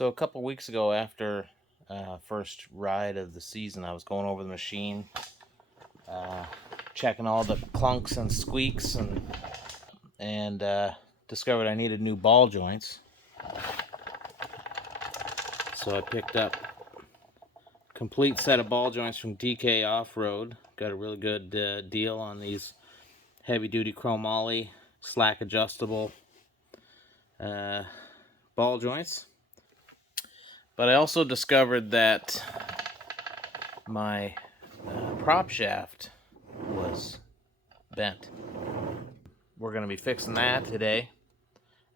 So a couple weeks ago, after first ride of the season, I was going over the machine, checking all the clunks and squeaks, and discovered I needed new ball joints. So I picked up a complete set of ball joints from DK Off-Road. Got a really good deal on these heavy-duty chromoly, slack adjustable ball joints. But I also discovered that my prop shaft was bent. We're going to be fixing that today.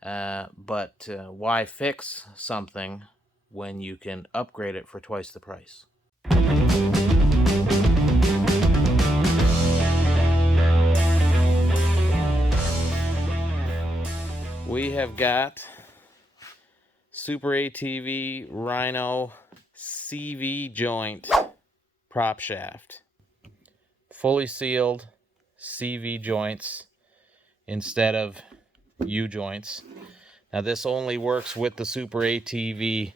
But why fix something when you can upgrade it for twice the price? We have got Super ATV Rhino CV joint prop shaft. Fully sealed CV joints instead of U joints. Now this only works with the Super ATV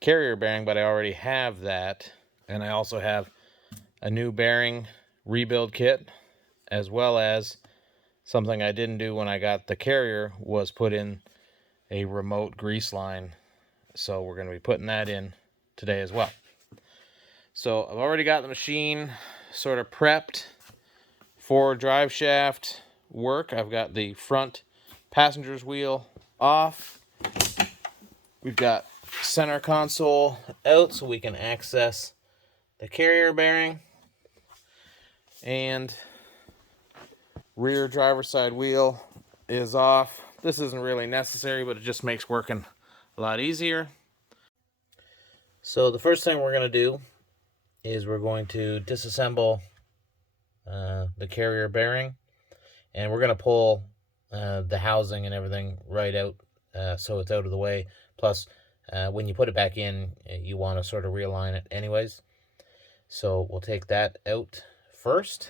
carrier bearing, but I already have that. And I also have a new bearing rebuild kit, as well as something I didn't do when I got the carrier was put in a remote grease line. So we're going to be putting that in today as well. So I've already got the machine sort of prepped for drive shaft work. I've got the front passenger's wheel off. We've got center console out so we can access the carrier bearing, and rear driver's side wheel is off. This isn't really necessary, but it just makes working a lot easier. So the first thing we're going to do is we're going to disassemble the carrier bearing, and we're going to pull the housing and everything right out so it's out of the way. Plus, when you put it back in, you want to sort of realign it anyways. So we'll take that out first.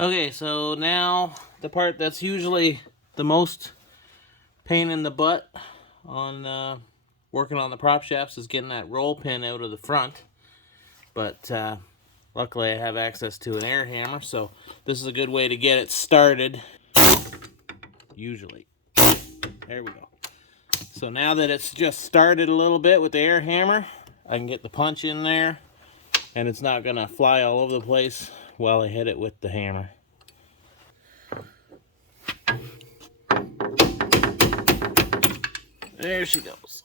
Okay, so now the part that's usually the most pain in the butt on working on the prop shafts is getting that roll pin out of the front. But luckily I have access to an air hammer, so this is a good way to get it started. Usually. There we go. So now that it's just started a little bit with the air hammer, I can get the punch in there, and it's not going to fly all over the place while I hit it with the hammer. There she goes.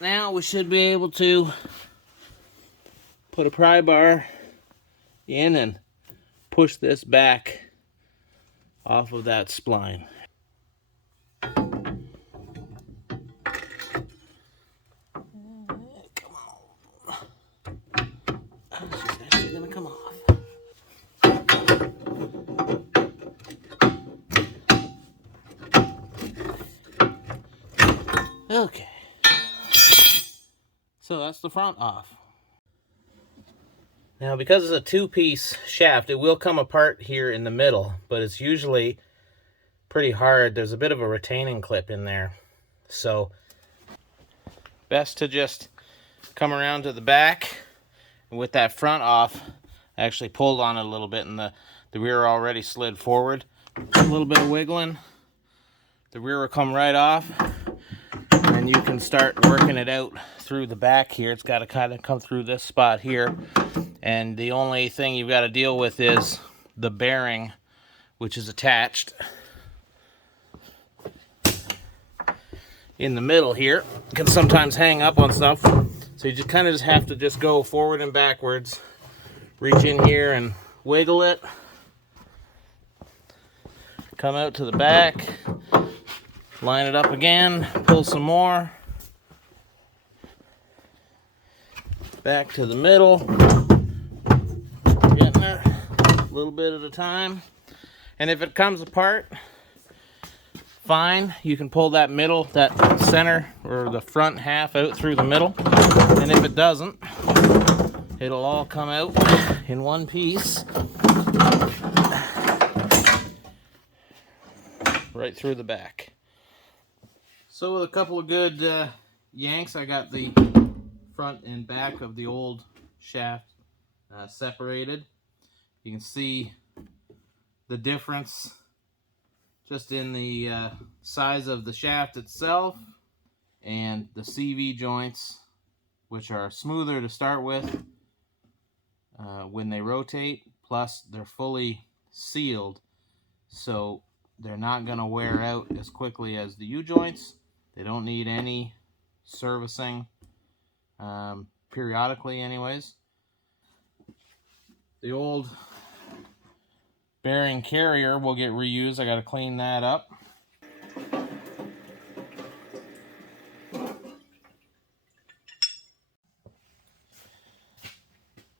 Now we should be able to put a pry bar in and push this back off of that spline. Come on. She's actually gonna come off. Okay. So that's the front off. Now, because it's a two-piece shaft, it will come apart here in the middle, but it's usually pretty hard. There's a bit of a retaining clip in there. So, best to just come around to the back. And with that front off, I actually pulled on it a little bit, and the rear already slid forward. A little bit of wiggling. The rear will come right off, and you can start working it out through the back here. It's got to kind of come through this spot here. And the only thing you've got to deal with is the bearing, which is attached in the middle here. It can sometimes hang up on stuff. So you just kind of have to just go forward and backwards. Reach in here and wiggle it. Come out to the back. Line it up again. Pull some more. back to the middle. Getting it a little bit at a time. And if it comes apart, fine. You can pull that middle, that center, or the front half out through the middle. And if it doesn't, it'll all come out in one piece. Right through the back. So with a couple of good yanks, I got the front and back of the old shaft separated. You can see the difference just in the size of the shaft itself and the CV joints, which are smoother to start with when they rotate, plus they're fully sealed, so they're not going to wear out as quickly as the U-joints. They don't need any servicing periodically anyways. The old bearing carrier will get reused. I got to clean that up.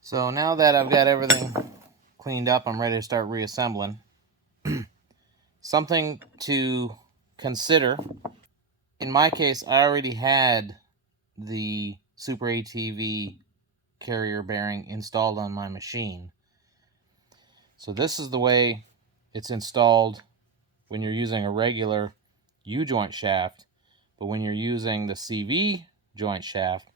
So now that I've got everything cleaned up, I'm ready to start reassembling. Something to consider. In my case, I already had the Super ATV carrier bearing installed on my machine. So this is the way it's installed when you're using a regular U-joint shaft, but when you're using the CV joint shaft,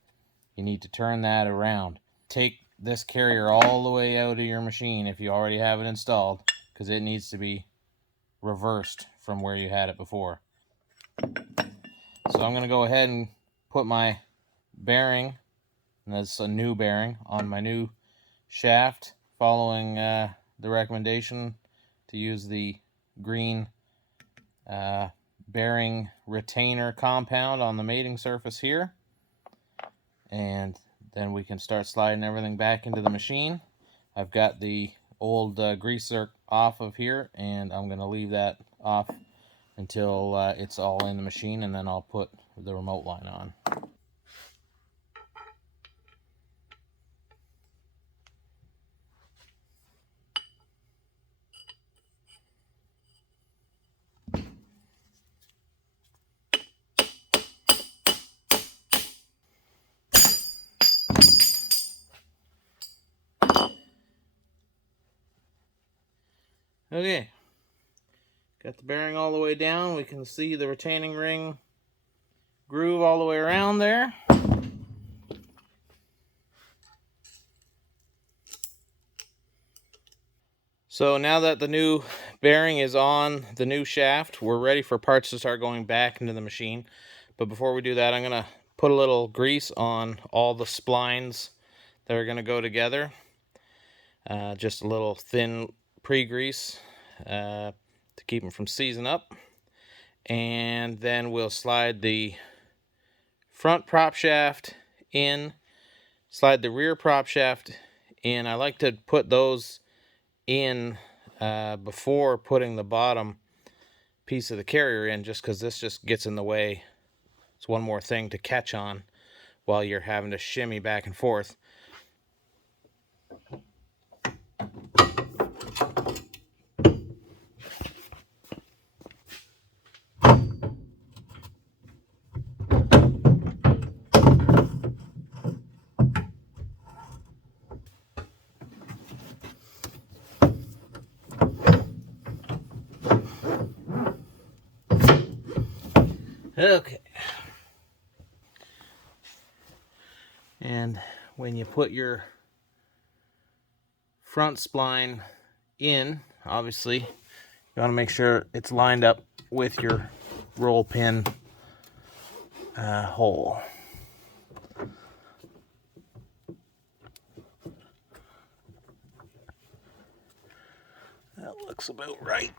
you need to turn that around. Take this carrier all the way out of your machine if you already have it installed, because it needs to be reversed from where you had it before. So I'm going to go ahead and put my bearing, and that's a new bearing, on my new shaft, following the recommendation to use the green bearing retainer compound on the mating surface here. And then we can start sliding everything back into the machine. I've got the old greaser off of here, and I'm going to leave that off until it's all in the machine, and then I'll put the remote line on. Okay, got the bearing all the way down. We can see the retaining ring groove all the way around there. So now that the new bearing is on the new shaft, we're ready for parts to start going back into the machine. But before we do that, I'm going to put a little grease on all the splines that are going to go together. Just a little thin pre-grease to keep them from seizing up. And then we'll slide the front prop shaft in, slide the rear prop shaft in. I like to put those in before putting the bottom piece of the carrier in, just because this just gets in the way. It's one more thing to catch on while you're having to shimmy back and forth. Okay. And when you put your front spline in, obviously, you want to make sure it's lined up with your roll pin hole. That looks about right.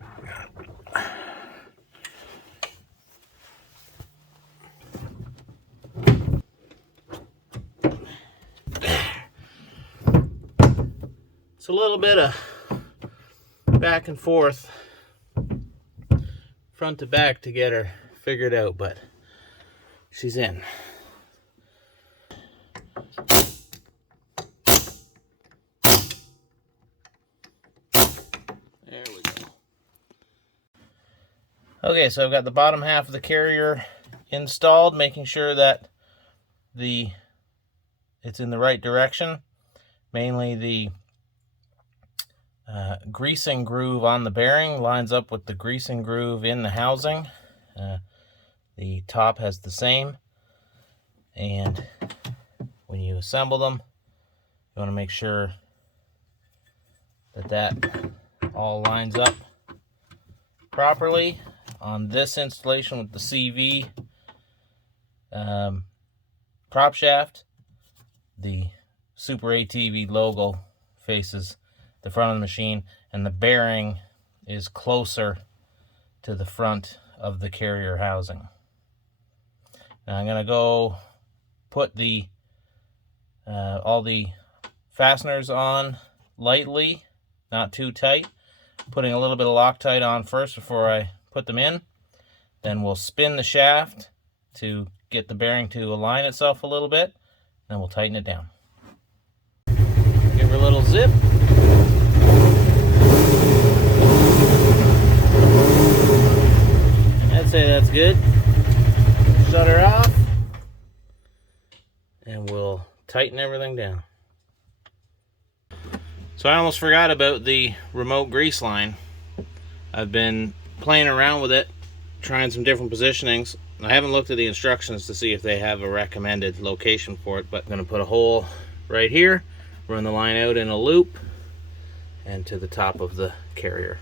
It's a little bit of back and forth, front to back, to get her figured out, but she's in. Okay, so I've got the bottom half of the carrier installed, making sure that it's in the right direction. Mainly the greasing groove on the bearing lines up with the greasing groove in the housing. The top has the same. And when you assemble them, you want to make sure that all lines up properly. On this installation with the CV prop shaft, the Super ATV logo faces the front of the machine, and the bearing is closer to the front of the carrier housing. Now I'm going to go put all the fasteners on lightly, not too tight. Putting a little bit of Loctite on first before I put them in. Then we'll spin the shaft to get the bearing to align itself a little bit. Then we'll tighten it down. Give her a little zip. I'd say that's good. Shut her off. And we'll tighten everything down. So I almost forgot about the remote grease line. I've been playing around with it, trying some different positionings. I haven't looked at the instructions to see if they have a recommended location for it, but I'm going to put a hole right here, run the line out in a loop, and to the top of the carrier.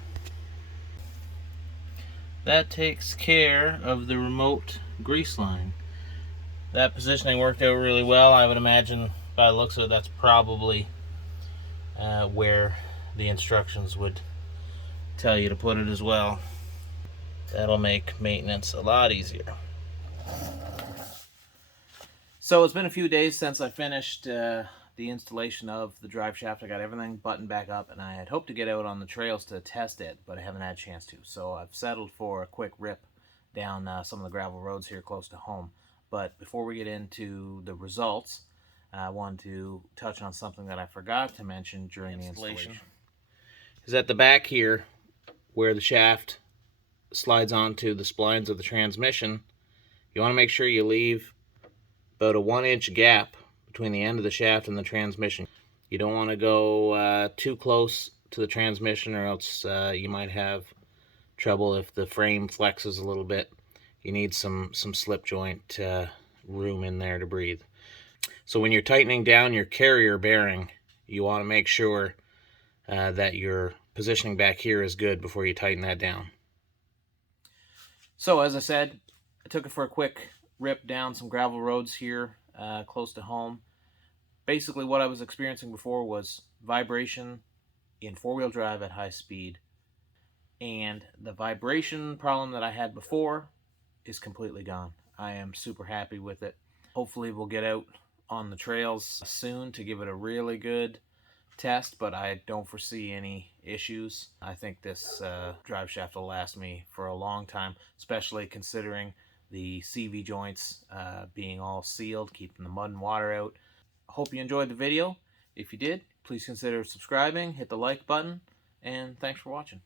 That takes care of the remote grease line. That positioning worked out really well. I would imagine by the looks of it, that's probably where the instructions would tell you to put it as well. That'll make maintenance a lot easier. So it's been a few days since I finished the installation of the drive shaft. I got everything buttoned back up, and I had hoped to get out on the trails to test it, but I haven't had a chance to. So I've settled for a quick rip down some of the gravel roads here close to home. But before we get into the results, I wanted to touch on something that I forgot to mention during the installation. Is at the back here, where the shaft slides onto the splines of the transmission, you want to make sure you leave about a 1-inch gap between the end of the shaft and the transmission. You don't want to go too close to the transmission, or else you might have trouble if the frame flexes a little bit. You need some slip joint room in there to breathe. So when you're tightening down your carrier bearing, you want to make sure that your positioning back here is good before you tighten that down. So as I said, I took it for a quick rip down some gravel roads here close to home. Basically what I was experiencing before was vibration in four-wheel drive at high speed. And the vibration problem that I had before is completely gone. I am super happy with it. Hopefully we'll get out on the trails soon to give it a really good test, but I don't foresee any issues. I think this drive shaft will last me for a long time, especially considering the CV joints being all sealed, keeping the mud and water out. Hope you enjoyed the video. If you did, please consider subscribing, hit the like button, and thanks for watching.